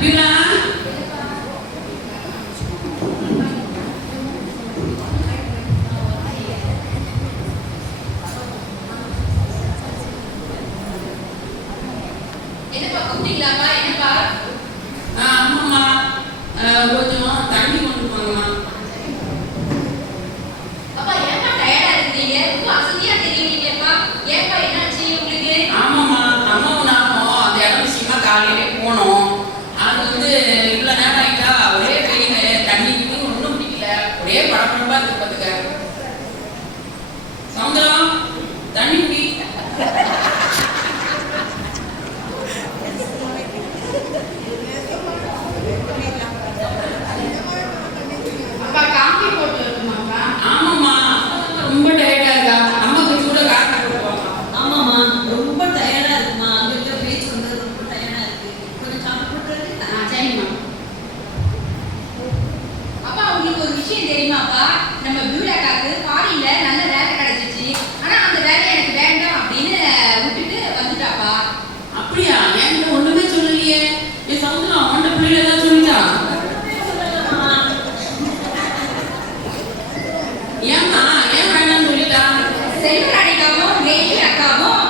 Beulah என்னப்பா கூப்பிட்டீங்களாப்பா? என்னப்பா? ஆமாம்மா, கொஞ்சம் தண்ணி கொண்டு போங்கம்மா. அப்பா ஏன்ப்பா டயர்டா இருக்கீங்க? ரொம்ப அசதியா தெரியுறீங்கப்பா. ஏன்ப்பா என்னாச்சு உங்களுக்கு? ஆமாம்மா, அம்மாவும் நானும் அந்த இடம் விஷயமா காலையிலே போனோம். அது இவ்வளோ நேரம் ஆயிட்டா ஒரே வெயில், தண்ணி கிண்ணி ஒன்றும் பிடிக்கல, ஒரே படப்படப்பா இருக்கு பார்த்துக்க. சமுத்திரம் தண்ணி குடி. அப்பா காஃபி போட்டு வரணுமாப்பா? ஆமாம்மா, ரொம்ப டயர்டா இருக்கா, அம்மாக்கு கூட காஃபி போடுவாங்க. ஆமாம்மா, ரொம்ப டயர்டா இருக்குமா. அங்க பேச்சு வந்து ரொம்ப டயர்டா இருக்கு. கொஞ்சம் சாப்பிட்டு போட்டுறது. சரிம்மா. அப்பா உங்களுக்கு ஒரு விஷயம் தெரியுமாப்பா? நம்ம பியூலாக்காக்கு ஃபாரின்ல நல்ல வேலை கிடைச்சிச்சு. ஆனா அந்த வேலை எனக்கு வேண்டாம் அப்படின்னு விட்டுட்டு வந்துட்டாப்பா. அப்படியா? என்கிட்ட ஒண்ணுமே சொல்லலையே. என் சமுத்திரம் அவன்கிட்ட பிள்ளைல ஏதாவது சொல்லிட்டா? ஏம்மா, ஏன் வேண்டாம்னு சொல்லிட்டா? செல்வராணிக்காவும் கிரேசி அக்காவும்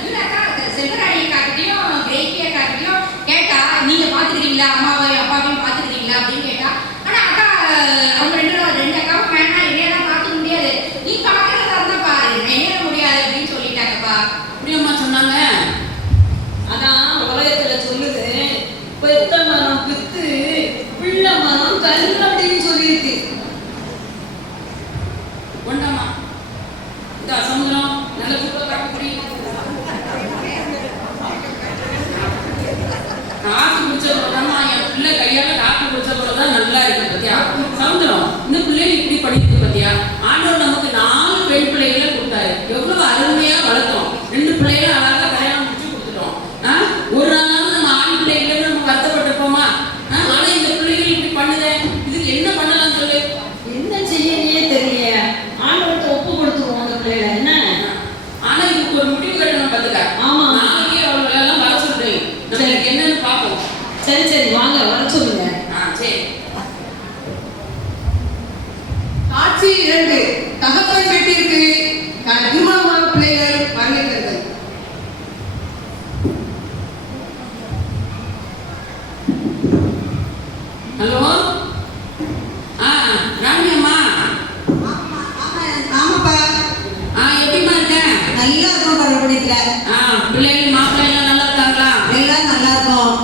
பியூலாக்கா செல்வராணி அக்காக்கிட்டையும் கிரேசி அக்காக்கிட்டையும் கேட்டா, நீங்க பாத்துக்கிறீங்களா அம்மாவையும் அப்பாவையும் பாத்துக்கிறீங்களா அப்படின்னு கேட்டா. ஆனா அக்கா அவங்க ரெண்டு அக்காவும் வேணாம், என்னையெல்லாம் பாத்துக்க முடியாது, நீ பாக்குறதா இருந்தா பாரு, என்னைய முடியாது அப்படின்னு சொல்லிட்டாங்கப்பா. அப்படியம்மா சொன்னாங்க? அதான் உலகத்துல சொல்லுது, பெத்த மரம் பித்து, பிள்ளை மரம் கல் அப்படின்னு சொல்லியிருக்கு. கொண்டாமா, இந்த சமுத்திரம் நல்ல சூப்பரா காப்பி குடி. காப்பி குடிச்ச போலதாம்மா என் பிள்ளை கையால காப்பி குடிச்ச போலதான் நல்லா இருக்கு பத்தியா? சமுத்திரம், இந்த பிள்ளைங்க இப்படி படிக்குது பத்தியா? ஆண்டவர் நமக்கு 4 பெண் பிள்ளைகளை கொடுத்தாரு. எவ்வளவு அருமையா வளர்த்தோம். 2 பிள்ளைகளை அழகா கல்யாணம் முடிச்சு கொடுத்துட்டோம். ஒரு நாள் நம்ம ஆண் பிள்ளைகளை நம்ம வருத்தப்பட்டிருப்போமா? ஆனா இந்த பிள்ளைகள் இப்படி பண்ணுதே, இதுக்கு என்ன பண்ணலாம் சொல்லு? என்ன செய்யலையே தெரியல. ஆண்டவர்கிட்ட ஒப்பு கொடுத்துருவோம் அந்த பிள்ளைகளை. என்ன ஆனா இதுக்கு ஒரு முடிவு கட்டணும் பாத்துக்க. ஆமா. நாளைக்கே அவங்களை எல்லாம் வர சொல்றேன், நம்ம என்னன்னு பாப்போம். சரி சரி வாங்க, வர சொல்லுங்க. சரி. காட்சி 2. தகப்பன் வீட்டிற்கு திருமணமான பிள்ளைகள் வரவேற்கிறது. ஹலோ, ராணி அம்மா. ஆமாப்பா, எப்படிமா இருக்க? நல்லா இருக்கும் பரவாயில்ல. பிள்ளைகள் மாப்பிள்ளை எல்லாம் நல்லா இருக்காங்களா? எல்லாம் நல்லா இருக்கும்.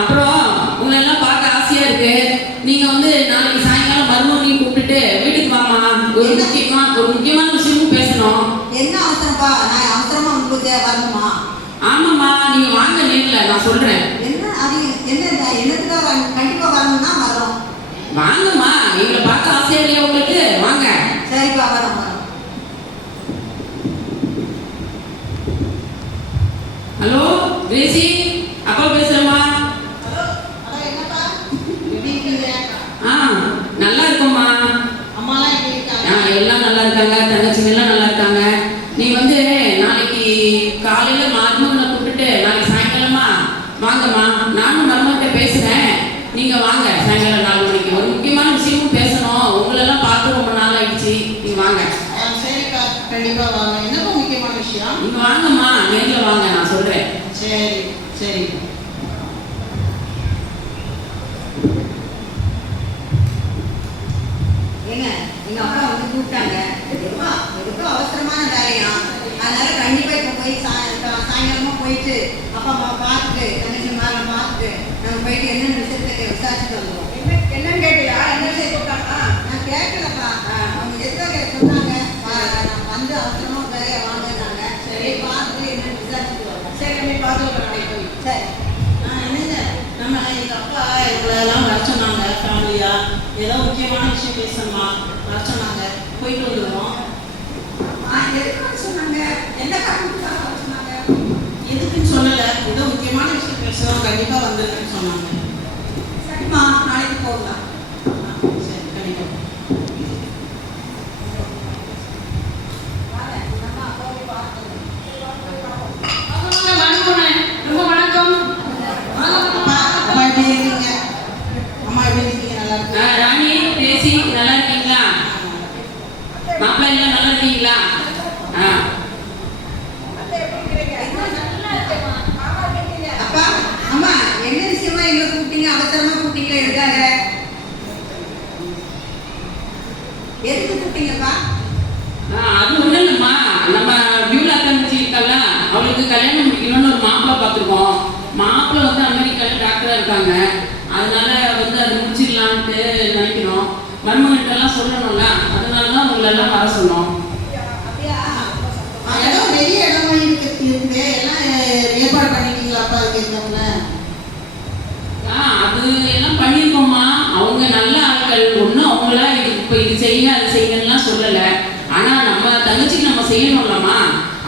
அப்புறம் உங்களை எல்லாம் பார்க்க ஆசையா இருக்கு. நீங்க நாளைக்கு சாயங்காலம் மருமகனையும் கூப்பிட்டுட்டு வீட்டுக்கு வாமா. ஒரு முக்கியமான விஷயமும் பேசணும். என்ன அவசரப்பா? நான் அவசரமா உங்களுக்கு வரணுமா? ஆமாம்மா, நீங்க வாங்க, நேர்ல நான் சொல்றேன். என்ன அது என்னத்துக்காக கண்டிப்பா வரணும்னா வரோம். வாங்கம்மா, எங்களை பார்க்க ஆசையா இல்லையா உங்களுக்கு? வாங்க. சரிப்பா, வரோம் வரோம். ஹலோ கிரேசி, அப்பா பேசுறேம்மா. என்னப்பா, எப்படி இருக்கீங்க? நல்லா இருக்கும்மா. அம்மாலாம் எப்படி இருக்காங்க? எல்லாம் நல்லா இருக்காங்க, தங்கச்சிங்க எல்லாம் நல்லா இருக்காங்க. நீ நாளைக்கு காலையில மருமகனை கூப்பிட்டு நாளைக்கு சாயங்காலமா வாங்கம்மா. நானும் மருமகிட்ட பேசுறேன், நீங்க வாங்க சாயங்காலம் 4 மணிக்கு. ஒரு முக்கியமான விஷயமும் பேசணும். உங்களெல்லாம் பார்த்து ரொம்ப நாள் ஆயிடுச்சு, நீங்க வாங்க. சரிக்கா, கண்டிப்பா வாங்க. என்னப்பா முக்கியமான விஷயம்? நீங்க வாங்கம்மா, நேர்ல வாங்க, நான் சொல்றேன். சரி சரி. ஏங்க, எங்க அப்பா கூப்பிட்டாங்க. எதுக்கும் அவசரமான வேலையா, அதனால கண்டிப்பா இப்ப போய் சாயங்காலமா போயிட்டு அப்பா அம்மா பார்த்துட்டு தங்கச்சி மேல பார்த்துட்டு நம்ம போயிட்டு என்னென்ன விஷயத்தை விசாரிச்சுட்டு வந்துடுவோம். என்னன்னு கேட்டியா? என்ன விஷயம் கூப்பிட்டாங்க? நான் கேட்கலப்பா. அவங்க எதுக்காக சொன்னாங்க, நான் அவசரமா வேலையை வாங்கினாங்க. சரி, பார்த்துட்டு என்னென்னு விசாரிச்சுட்டு வருவோம். சரி, நம்ம பார்த்து போய். சரி. என்னங்க, நம்ம எங்க அப்பா எங்களெல்லாம் வர சொன்னாங்க. ஃபேமிலியா ஏதோ முக்கியமான விஷயம் பேசணுமா வர சொன்னாங்க. போயிட்டு வந்துடுவோம். எதுக்காக சொன்னாங்க? என்ன காரணத்துக்காக வர சொன்னாங்க? எதுக்குன்னு சொல்லல, ஏதோ முக்கியமான விஷயம் பேசுறோம், கண்டிப்பா வந்துருக்குன்னு சொன்னாங்க. சரிம்மா, நாளைக்கு போகலாம். சரி, கண்டிப்பா. வணக்கம், ரொம்ப வணக்கம். தான் இருக்காங்க. அதனால வந்து அது முடிச்சிடலான்ட்டு நினைக்கிறோம். மருமகிட்டெல்லாம் சொல்லணும்ல, அதனால தான் உங்களெல்லாம் வர சொன்னோம். இடம் பெரிய இடமா இருக்குது, எல்லாம் ஏற்பாடு பண்ணிட்டீங்களாப்பா? அதுக்கு இருந்தவங்க அது எல்லாம் பண்ணியிருக்கோம்மா. அவங்க நல்ல ஆட்கள். ஒன்றும் அவங்களா இது இப்போ இது செய்யுங்க அது செய்யுங்கலாம் சொல்லலை. ஆனால் நம்ம தங்கச்சிக்கு நம்ம செய்யணும்லம்மா.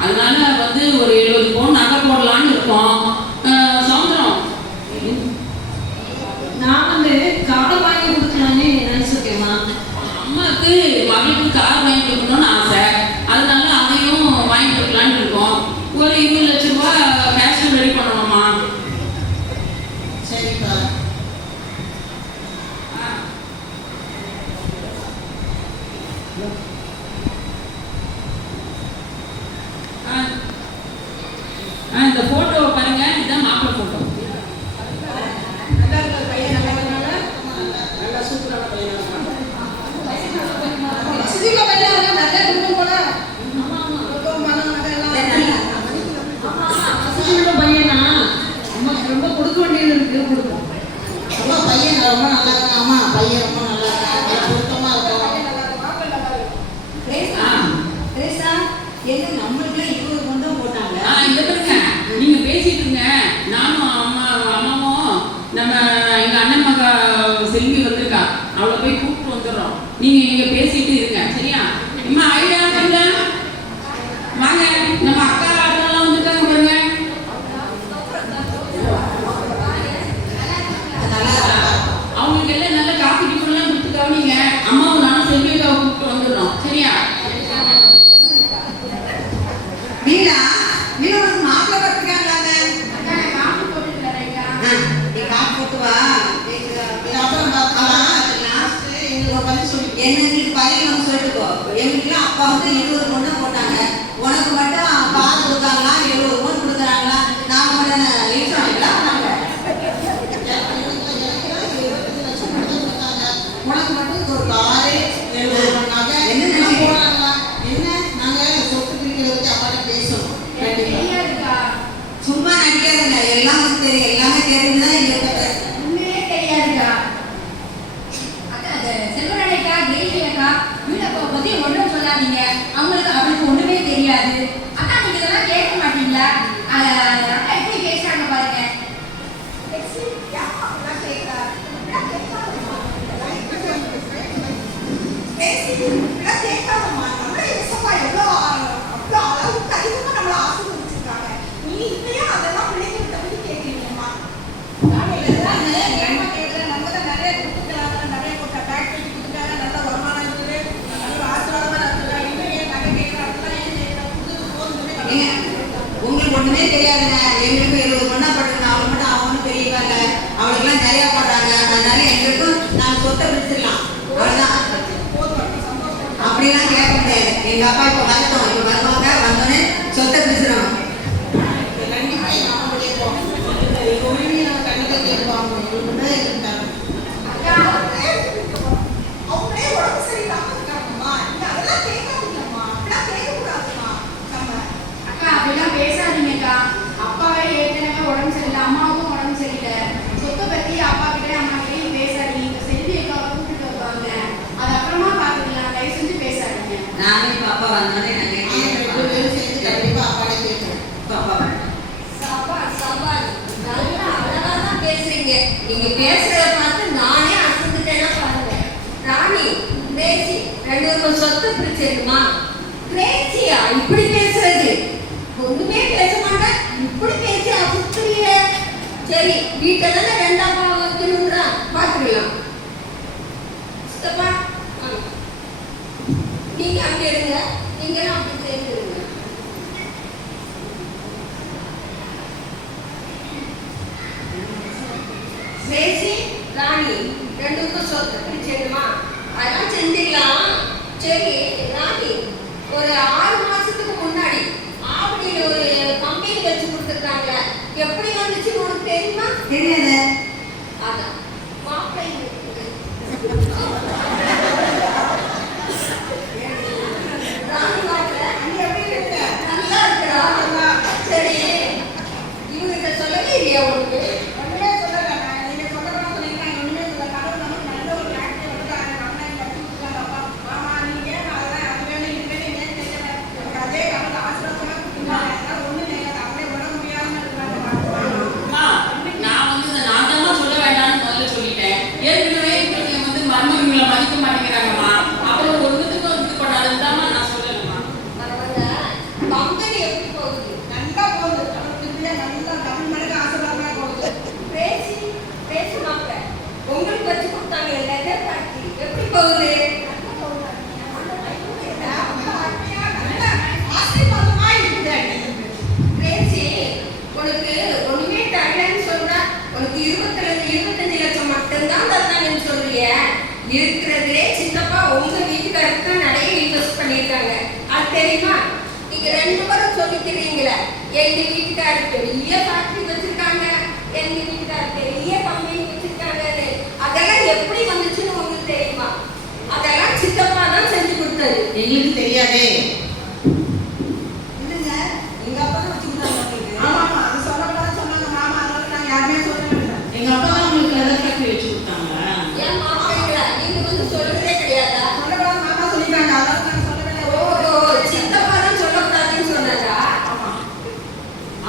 அதனால வந்து ஒரு 70 பவுன் நகை போடலான்னு இருக்கோம். சௌந்தரம், நான் வந்து கார் வாங்கி கொடுக்கலான்னு நினைச்சிருக்கேம்மா. அம்மாவுக்கு மகளுக்கு கார் வாங்கி கொடுக்கணும்னு ஆசை. அதனால அதையும் வாங்கி கொடுக்கலான்னு இருக்கோம். ஒரு 20 லட்சம் ரூபாய் கேஷ் ரெடி பண்ணணும்மா. சரிப்பா. இந்த போட்டோவை பாருங்க, இதுதான் மாப்பிள்ளை போட்டோ. நல்லா இருக்கிற பையன் நல்லா சூப்பரான பையனா சிதிகா பையன் நல்ல குடும்பம் போல. பையனா அம்மாக்கு ரொம்ப கொடுக்க வேண்டியது இருக்கு, கொடுக்கும். அம்மா பையன் ரொம்ப நல்லா இருக்கான். அம்மா பையன் ரொம்ப நல்லா இருக்கான், பொருத்தமா இருக்கும். என்ன நம்மளுக்குலாம் 20 பவுன் போட்டாங்க. இந்த பாருங்க, நீங்க பேசிட்டு இருங்க. நானும் அம்மாவும் நம்ம எங்க அண்ணன் மக செல்வி வந்திருக்கா, அவளை போய் கூப்பிட்டு வந்துடுறோம். நீங்க இங்க பேசிட்டு இருங்க, சரியா? அம்மா ஐடியா இல்ல வாங்க, நம்ம அக்கா ஆட்டெல்லாம் வந்துருக்காங்க பாருங்க. அவங்களுக்கு எல்லாம் நல்ல காஃபி டிஃபன்லாம் கொடுத்து கவனிங்க. அம்மாவும் நானும் செல்வியக்காவை கூப்பிட்டு வந்துடுறோம், சரியா? மீனா உனக்கு மாப்பிள்ளை பார்த்துருக்காங்களாங்க? நீ காப்பு போட்டு வா, அப்புறம் பார்க்கலாம். எங்களுக்கு ஒரு பதில் சொல்லி எங்களுக்கு பையன் வந்து சொல்லிட்டு போ. எங்களுக்குலாம் அப்பா வந்து 20 பவுன் தான் போட்டாங்க. உனக்கு மட்டும் கார் கொடுத்தாங்களா, 70 பவுன் கொடுக்குறாங்களா? நாங்கள் மட்டும் நினைச்சாங்களா? உனக்கு மட்டும் ஒரு காரு என்ன நினைச்சு போனாங்களா? என்ன நாங்க சொத்து பிரிக்கிறத பத்தி அப்பாட்ட பேசணும். கண்டிப்பா சும்மா நடிக்காதுங்க, எல்லாம் வந்து தெரியும். எல்லாமே தெரிஞ்சுதான் எங்களுக்கு உண்மையே தெரியாதுக்கா. அக்கா செல்வராணிக்கா, கிரேசியக்கா, வீடப்பா பத்தி ஒன்றும் சொல்லாதீங்க. அவளுக்கு ஒண்ணுமே தெரியாது. அக்கா நீங்க இதெல்லாம் கேட்க மாட்டீங்களா? அக்கா எப்படி பேசுறாங்க பாருங்க. உங்களுக்கு ஒண்ணுமே தெரியாதுங்க. எங்களுக்கும் 70 பொண்ணா போட்டுருங்க. அவளுக்கு மட்டும் அவனும் பெரியவாங்க, அவளுக்குலாம் நிறைய போடுறாங்க. அதனால எங்களுக்கும் நாங்கள் சொத்தை பிடிச்சிடலாம், அவ்வளோதான். அப்படிலாம் கேட்க முடியாது. எங்க அப்பா இப்போ வரட்டும், இப்போ வருவாங்க, வந்தோடனே சொத்தை பிடிச்சிடணும். கண்டிப்பா அவங்களுடைய உரிமையை நம்ம கண்டிப்பா கேட்பாங்க. எங்களுக்கு தான் எங்களுக்கு தரணும். அவங்களே உடம்பு சரியில்லாம இருக்காங்கம்மா. நீங்க அதெல்லாம் கேட்காதீங்கம்மா, அப்படிலாம் கேட்கக்கூடாதும்மா. நம்ம அக்கா அப்படிலாம் பேசாதீங்கக்கா. அப்பாவே ஏற்கனவே உடம்பு சரியில்லை, அம்மாவுக்கும் உடம்பு சரியில்லை. சொத்தை பத்தி அப்பா கிட்டே அம்மா கிட்டையும் பேசாதீங்க. இந்த செல்வி அக்காவை கூப்பிட்டு வருவாங்க, அது அப்புறமா பார்த்துக்கலாம். தயவு செஞ்சு பேசாதீங்க. நானும் இப்போ அப்பா வந்தோடனே நான் நாங்க 2 பேரும் சேர்ந்து கண்டிப்பா அப்பாட்ட கேட்கணும். இப்போ அப்பா வரேன். சபாஷ் நல்லா அழகா தான் பேசுறீங்க. நீங்க பேசுறத பார்த்து நானே அசந்துட்டேன்னா பாருங்க. ராணி கிரேசி 2 பேரும் சொத்து பிரிச்சிருமா? கிரேசியா இப்படி பேசுறது? ஒண்ணுமே பேச மாட்டேன், இப்படி பேசி அசுத்துறிய. சரி வீட்டை தானே 2ஆம் பாவம் வைக்கணும்ன்றா, பாத்துக்கலாம். சித்தப்பா நீங்க அங்க இருங்க, நீங்களும் அப்படி சேர்ந்துருங்க. பேசி ராணி 2 பேருக்கும் சொத்து பிரிச்சிருமா? அதெல்லாம் செஞ்சுக்கலாம். சரி ராணி, ஒரு 6 மாசத்துக்கு முன்னாடி ஆவடியில் ஒரு கம்பெனி வச்சு கொடுத்துருக்காங்க. எப்படி வந்துச்சுன்னு உனக்கு தெரியுமா? தெரியாது. அதான் மாப்பிள்ளை ராணி மாப்பிள்ளை நீங்க எப்படி இருக்க? நல்லா இருக்கிறா. சரி இவங்கிட்ட சொல்லவே இல்லையா உனக்கு? ஒண்ணுமே சொல்லல. நான் 25 லட்சம் மட்டும்தான் தந்தாங்கன்னு சொல்றிய. இருக்கிறதுலே சித்தப்பா உங்க வீட்டுக்காருக்கு நிறைய இன்வெஸ்ட் பண்ணியிருக்காங்க. அது தெரியுமா? நீங்க 2 பேரும் சொல்லிக்கிறீங்களே, எங்க வீட்டுக்காரர் பெரிய ஃபேக்டரி வச்சிருக்காங்க, எங்க வீட்டுக்காரர் பெரிய கம்பெனி வச்சிருக்காங்கன்னு. அதெல்லாம் எப்படி வந்துச்சுன்னு உங்களுக்கு தெரியுமா? அதெல்லாம் சித்தப்பா தான் செஞ்சு கொடுத்தாரு. எங்களுக்கு தெரியாதே. இல்லைங்க, எங்க அப்பா தான் வச்சு கொடுத்தாங்க உங்களுக்கு. ஆமாமா, அது சொல்லக்கூடாதுன்னு சொன்னாங்க மாமா, அதனால நாங்க யாருமே சொல்லவே இல்லை. எங்க அப்பா தான் உங்களுக்கு லெதர் ஃபேக்டரி வச்சு கொடுத்தாங்க. ஏன் மாப்பிள்ளைங்களா நீங்க வந்து சொல்றதே கிடையாதா? சொல்லக்கூடாது மாமா சொல்லிட்டாங்க, அதனால நாங்க சொல்லவே இல்லை. ஓ, சித்தப்பா தான் சொல்லக்கூடாதுன்னு சொன்னாரா?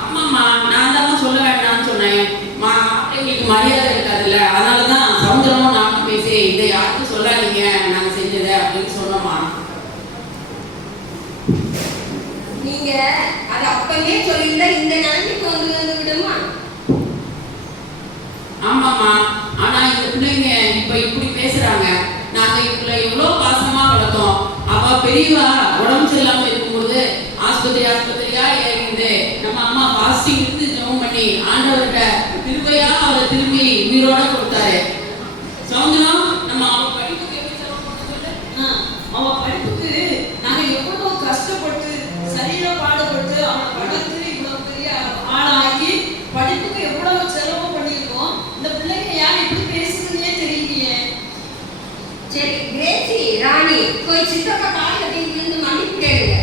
ஆமாம்மா, நான் தான் சொல்ல வேண்டாம்னு சொன்னேன். மாப்பிள்ளைங்களுக்கு மரியாதை இருக்காதுல்ல, அதனால தான் சமுத்திரமும் நானும் பேசி இதை யாருக்கும் சொல்லாதீங்க நாங்கள் செஞ்சதை அப்படின்னு சொன்னோம்மா. நீங்க அது அப்பவே சொல்லியிருந்தா இந்த நிலைமைக்கு வந்து விடுமா? ஆமாம்மா, ஆனா இந்த பிள்ளைங்க இப்ப இப்படி பேசுறாங்க. நாங்க இவங்களை எவ்வளவு பாசமா வளர்த்தோம். அவ பெரியவா உடம்பு சரியில்லாம இருக்கும்போது ஆஸ்பத்திரியா இருந்து நம்ம அம்மா பாஸ்டிங் இருந்து ஜெபம் பண்ணி ஆண்டவர்கிட்ட திருப்பையா அவரை திரும்பி உயிரோட கொடுத்தாரு. சௌந்தரம், நம்ம அவ படிப்புக்கு எப்படி செலவு பண்ண சொல்லு. அவ படிப்புக்கு நாங்க எவ்வளவு கஷ்டப்பட்டு சரீர பாடுபட்டு அவனை வளர்த்து இவ்வளவு பெரிய ஆளாக்கி படிப்புக்கு எவ்வளவு செலவு பண்ணியிருக்கோம். இந்த பிள்ளைங்க யார் இப்படி பேசுதுன்னே தெரியலையே. சரி கிரேசி, ராணி போய் சித்தப்பா கால் கட்டி விழுந்து மன்னிப்பு கேளுங்க.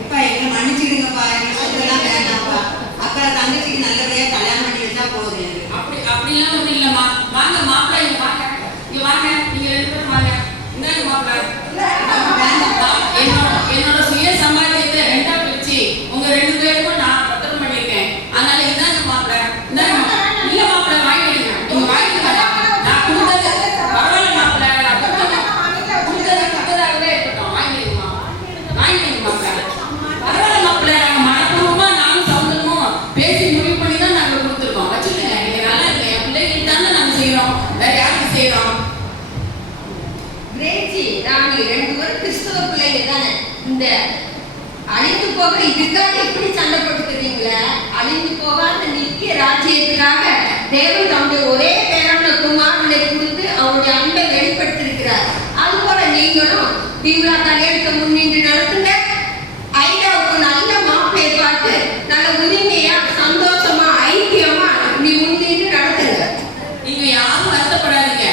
அப்பா எங்களை மன்னிச்சிடுங்கப்பா, எங்களுக்கு அதெல்லாம் வேண்டாம்ப்பா. அக்கா தங்கச்சிக்கு நல்லபடியா கல்யாணம் பண்ணி வச்சா போதும் எனக்கு. அப்படிலாம் ஒண்ணும் இல்லம்மா. வாங்க மாப்பிள்ளை, இங்க வாங்க, இங்க வாங்க, நீங்க 2 பேரும் வாங்க. இந்தாங்க மாப்பிள்ளை. என்னோட சுய சம்பாத்தியத்தை 2ஆ பிரிச்சு உங்க 2 பேருக்கும் நான் பத்திரம் பண்ணிருக்கேன். அதனால இந்தாங்க மாப்பிள்ளை, இந்தாங்க. இல்ல மாப்பிள்ளை, வாங்கிடுங்க, நீங்க வாங்கிடுங்க. நான் கொடுத்தது பரவாயில்ல மாப்பிள்ளை, நான் கொடுத்ததாகவே இருக்கட்டும். வாங்கிடுங்க மாப்பிள்ளை. பரவாயில்ல மாப்பிள்ளை, நாங்க மனப்பூர்வமா நானும் சௌந்தரமும் பேசி முடிவு பண்ணி தான் நாங்க கொடுத்துருக்கோம். வச்சுக்கோங்க, நீங்க நல்லா இருங்க. என் பிள்ளைகளுக்கு தானே நாங்க செய்யறோம், வேற யாருக்கு செய்யறோம்? கிரேசி, ராணி 2 பேரும் கிறிஸ்தவ பிள்ளைங்க தானே. இந்த அழிந்து போக இதுக்காக இப்படி சண்டை போட்டுக்கிறீங்களே. அழிந்து போகாத நித்திய ராஜ்யத்துக்காக தேவன் தம்முடைய ஒரே பேரான குமாரனை கொடுத்து அவருடைய அன்பை வெளிப்படுத்தியிருக்கிறார். அதுபோல நீங்களும் தீவிர தலையெடுக்க முன்னின்று நடத்துங்க. ஐயாவுக்கு நல்ல மாப்பிள்ளையை பார்த்து நல்ல உரிமையா சந்தோஷமா ஐக்கியமா நீ முன்னின்று நடத்துங்க. நீங்க யாரும் வருத்தப்படாதீங்க.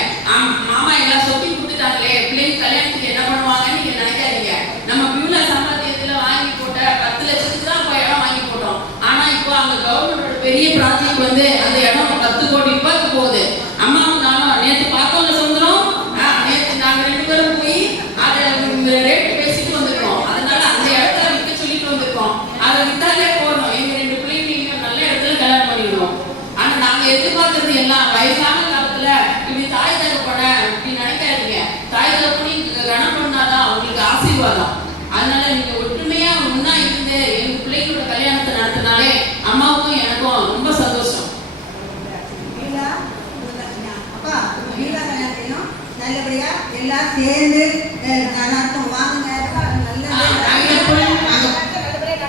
மாமா எல்லாம் சொத்தி கொடுத்துட்டாங்களே, பிள்ளைங்க கல்யாணத்துக்கு என்ன பண்ணுவாங்கன்னு நீங்க நினைக்காதீங்க. நம்ம பியூலா சம்பாத்தியத்துல வாங்கி போட்ட 10 லட்சத்துக்கு தான் இப்போ இடம் வாங்கி போட்டோம். ஆனா இப்போ அங்க கவர்மெண்டோட பெரிய ப்ராஜெக்ட் வந்து அந்த இடம் 10 கோடி ரூபாய்க்கு போகுது. அம்மாவும் நானும் நேற்று பார்த்தோம்ல சமுத்திரம், நேற்று நாங்க 2 பேரும் போய் அதை ரேட் பேசிட்டு வந்திருக்கோம். அதனால அந்த இடத்த விற்க சொல்லிட்டு வந்திருக்கோம். அதை வித்தாலே போதும், எங்க 2 பிள்ளைங்க நல்ல இடத்துல கல்யாணம் பண்ணிடுவோம். ஆனா நாங்க எதிர்பார்க்கறது எல்லாம் வயசான காலத்துல இப்படி தாய் தகப்பன இப்படி நினைக்காதீங்க. தாய் தகப்பனி கனம் பண்ணாதான் அவங்களுக்கு ஆசீர்வாதம். அதனால நீங்க ஒற்றுமையா ஒன்னா இருந்து எங்க பிள்ளைங்களோட கல்யாணத்தை நடத்தினாலே அம்மாவுக்கும் எனக்கும் ரொம்ப சந்தோஷம். அப்பா வீடா கல்யாணத்தையும் நல்லபடியா எல்லாம் சேர்ந்து நடத்தும். வாங்குங்க,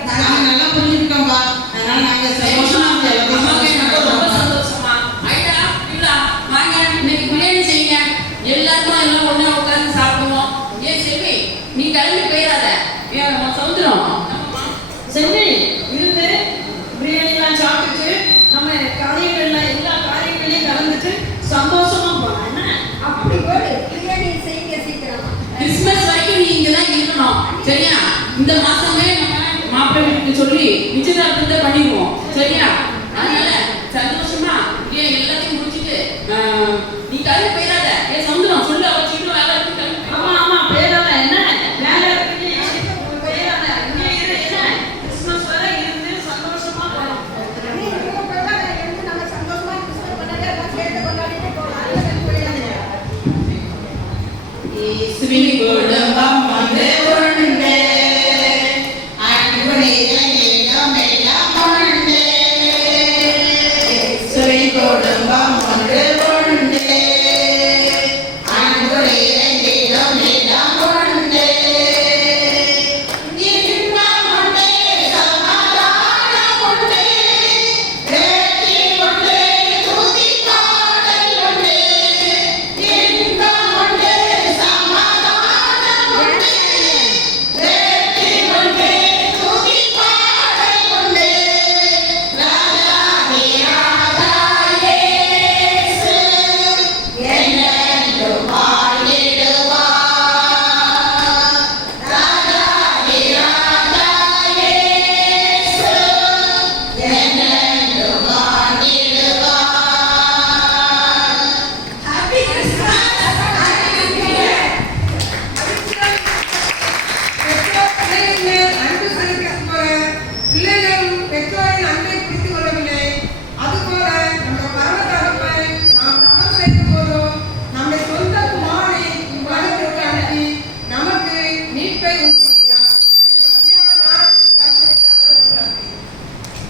நாங்க நல்லா புரிஞ்சுக்கிட்டோம்பா. அதனால நாங்க சந்தோஷமா அம்மாவுக்கு எனக்கும் ரொம்ப சந்தோஷமா. ஐயா இல்ல வாங்க, இன்னைக்கு பிரியாணி செய்யுங்க, எல்லாருக்கும் எல்லாம் ஒண்ணா உட்கார்ந்து சாப்பிடுவோம். ஏன் செல்வி, நீ கிளம்பி போயிடாத. சமுத்திரம், சென்னை இருந்து பிரியாணிலாம் சாப்பிட்டுட்டு நம்ம காரியங்கள்லாம் எல்லா காரியங்களையும் கலந்துட்டு சந்தோஷமா போலாம். என்ன அப்படி போடு, பிரியாணி செய்யுங்க சீக்கிரமா. கிறிஸ்மஸ் வரைக்கும் நீ இங்கதான் இருக்கணும், சரியா? இந்த மாசமே நம்ம மாப்பிள்ளை வீட்டுக்கு சொல்லி நிச்சயதார்த்தத்தை பண்ணிடுவோம், சரியா? அதனால சந்தோஷமா எல்லாத்தையும் முடிச்சுட்டு நீ கிளம்பி போயிடாத. ஏன் சமுத்திரம் சொல்லு, அவ சொல்லு வேலை இருக்கு, கிளம்பி போயிடு. ஆமா பேரால என்ன வேலை இருக்கு, பேரால இங்கே இரு. என்ன கிறிஸ்மஸ் வரை இருந்து சந்தோஷமா போலாம். நம்ம சந்தோஷமா கிறிஸ்துமஸ் கொண்டாடி எல்லாம் சேர்ந்து கொண்டாடிட்டு போகலாம். இயேசுவின்